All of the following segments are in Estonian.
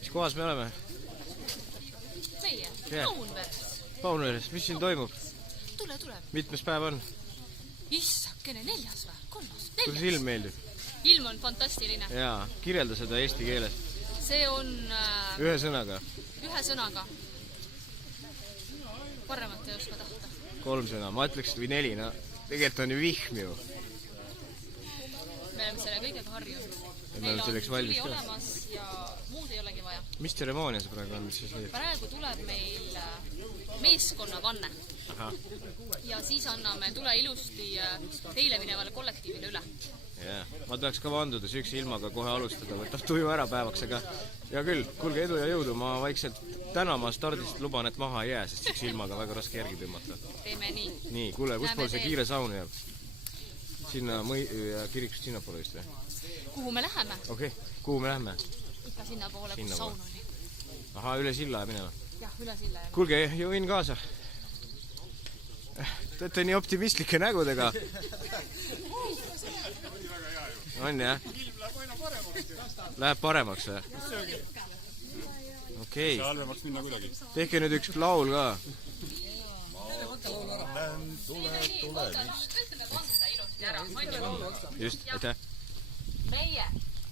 Mis kohas me oleme? Meie, Paunveres. Mis siin toimub? Tule. Mitmes päev on? Issakene, 4. või? 3. Kuidas ilm meeldib? Ilm on fantastiline. Jaa, kirjelda seda eesti keeles. See on Ühe sõnaga. ühe sõnaga. Paremat ei oska tahta. 3 sõna. Ma ütleks või 4. No, tegelikult on ju vihm ju. Me oleme selle kõigega harjunud. Me oleme selleks valmis ka. Olemas ja muud ei olegi vaja. Mis tseremoonia see praegu on? Praegu tuleb meil meeskonna vanne. Aha. Ja siis anname tule ilusti teile minevale kollektiivile üle. Yeah. Ma tahaks ka vanduda sükse ilmaga kohe alustada, võtab tuju ära päevaks, aga ja küll, kuulge edu ja jõudu, ma vaikselt täna ma stardist luban, et maha ei jää, sest sükse ilmaga väga raske järgi tõmmata. Teeme nii. Nii, kuule, kus pool see kiire saun jääb? Sinna kirikust sinna poole vist või? Kuhu me läheme? Okei, kuhu me läheme? Ikka sinna poole, kus saun oli. Aha, üle silla ja minema. Jah, üle silla ja kuulge, jõin kaasa. Teete nii optimistlike nägudega. On jah? Läheb paremaks või? Okei. Tehke nüüd üks laul ka. Just, aitäh. Meie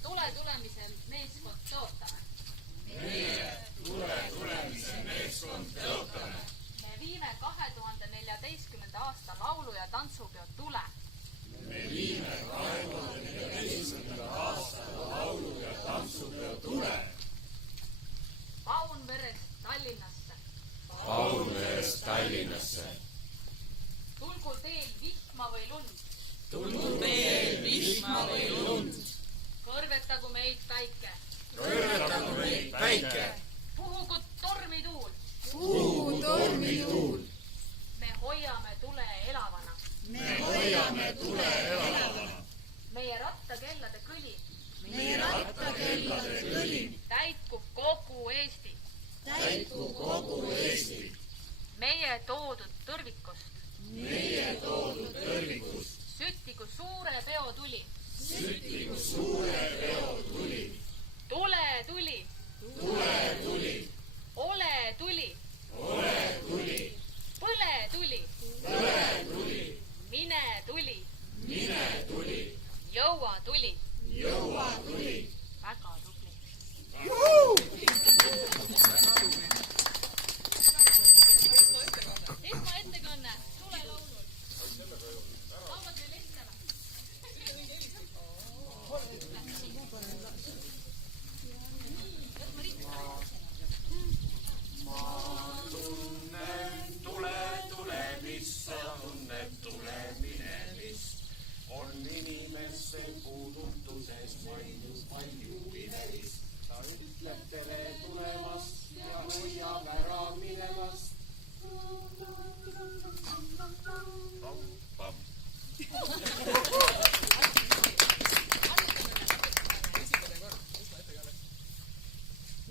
tulemise meeskond tõotame. Me viime 2014. aasta laulu- ja tantsupeo tule. Paunverest Tallinnasse. Tulgu teel vihma või lund. Kõrvetagu meid päike. Puhugu tormituul. Me hoiame tule elavana. Meie rattakellade kõli. Täitkub kogu Eesti. Meie toodud tõrvikust. Süttigu suure peo tuli. Tule tuli. Ole tuli. Põle tuli. Mine tuli. Jõua tuli. Väga tubli. Esmaettekanne tulelaulul. Laulad veel ette või? Ma tunnen tule minemist. On inimeste puudutuses palju imelist. Ta ütleb tere tulemast ja hoiab ära minemast.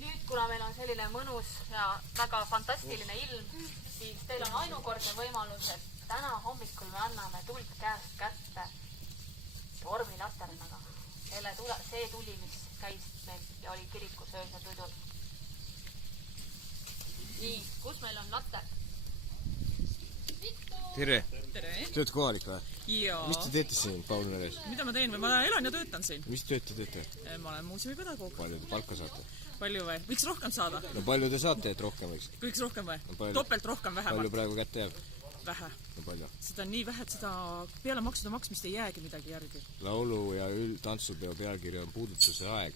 Nüüd, kuna meil on selline mõnus ja väga fantastiline ilm, siis teil on ainukordne võimalus, et täna hommikul me anname tuld käest kätte tormilaternaga. See tuli, mis käis meil ja oli kirikus öösel tüdul. Nii, kus meil on later? Tere. Tere. Tööd kohalik või? Jaa. Mis te teete siin Paunveres? Mida ma teen või? Ma elan ja töötan siin. Mis tööd te teete? Ma olen muuseumikodagoog. Palju te palka saate? Palju või? Võiks rohkem saada? No palju te saate, et rohkem võiks? Võiks rohkem või? No, Topelt rohkem vähemalt. Palju praegu kätte jääb? Vähe. No palju? Seda on nii vähe, et seda peale maksude maksmist ei jäägi midagi järgi. Laulu- ja tantsupeo pealkiri on puudutuse aeg.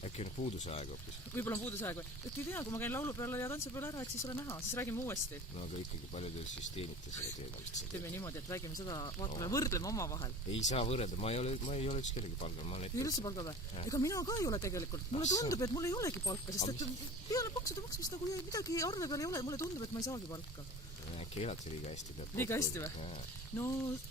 Äkki on puuduse aeg hoopis? Võib-olla on puuduse aeg või? Et ei tea, kui ma käin laulupeale ja tantsupeale ära, et siis ole näha, siis räägime uuesti. No aga ikkagi palju te siis teenite selle teenamist? Teeme niimoodi, et räägime seda, vaatame, võrdleme omavahel. Ei saa võrrelda, ma ei ole üks kellegi palgal. Ei üldse palga või? Ega mina ka ei ole tegelikult. Mulle tundub, et mul ei olegi palka, sest et peale maksude maksmist nagu midagi arve peal ei ole. Mulle tundub, et ma ei saagi palka. Äkki elate liiga hästi? Liiga hästi või? No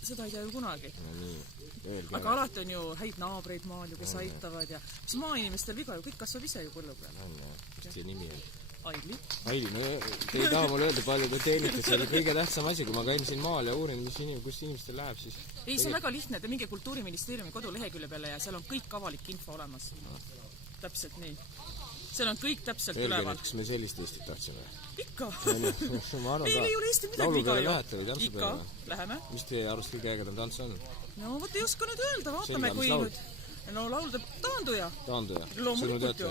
seda ei tea ju kunagi. No nii. Aga alati on ju häid naabreid maal ju, kes aitavad ja mis maainimestel viga ju, kõik kasvab ise ju põllu peal. On jah, mis teie nimi on? Aili. Aili, no te ei taha mulle öelda, palju te teenite, see oli kõige tähtsam asi, kui ma käin siin maal ja uurin, kus inimestel läheb, siis Ei, see on väga lihtne, te minge Kultuuriministeeriumi kodulehekülje peale ja seal on kõik avalik info olemas. Täpselt nii. Seal on kõik täpselt üleval. Kas me sellist Eestit tahtsime? Ikka. Ma arvan Meil ei ole Eesti midagi laulu viga peale ju. lähete või tantsu Ikka, peale? läheme. Mis teie arust kõige ägedam tants on? No vot ei oska nüüd öelda, vaatame Selge, kui mis laul? nüüd. No laulda Taanduja. Taanduja. Loomulikult ju.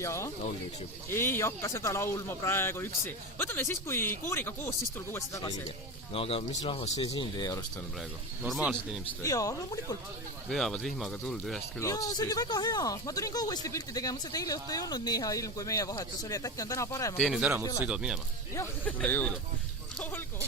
Jaa. Laulda üks ju. Ei hakka seda laulma praegu üksi. Võtame siis, kui kooriga koos, siis tulge uuesti tagasi. No aga mis rahvas see siin teie arust on praegu? Normaalsed inimesed või? Jaa, loomulikult. Veavad vihmaga tuld ühest küla Jaa, otsast see oli väga hea. Ma tulin ka uuesti pilti tegema, see eile õhtu ei olnud nii hea ilm, kui meie vahetus oli, et äkki on täna parem. Tee nüüd ära, muud sõidavad minema. Jah. Tule jõudu. Olgu.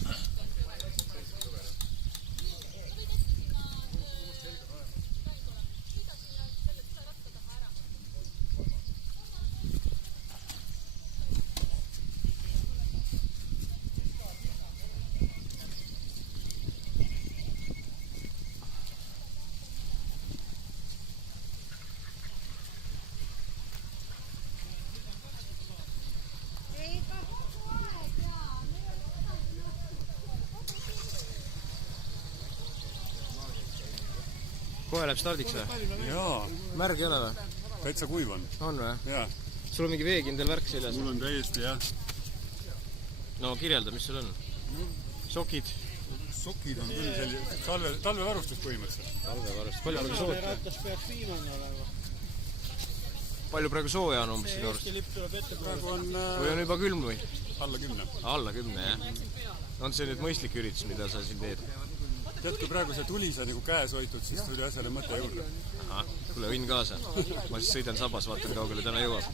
Kohe läheb stardiks või? Jaa, Märg ei ole või? täitsa kuiv on. On või? Jaa, Sul on mingi veekindel värk seljas? mul on täiesti jah. No kirjelda, mis sul on? Sokid? Sokid on küll selline talvevarustus põhimõtteliselt. Talvevarust. Palju praegu sooja? ratas peaks viimane olema. Palju praegu sooja on umbes sinu arust? Eesti lipp tuleb ette Praegu on Või on juba külm või? alla 10. Alla 10, jah. On see nüüd mõistlik üritus, mida sa siin teed? Tead, kui praegu see tuli sa nagu käes hoitud, siis tuli asjale mõte juurde. Ahah, kuule, õnn kaasa. Ma siis sõidan sabas, vaatan kaugele täna jõuab.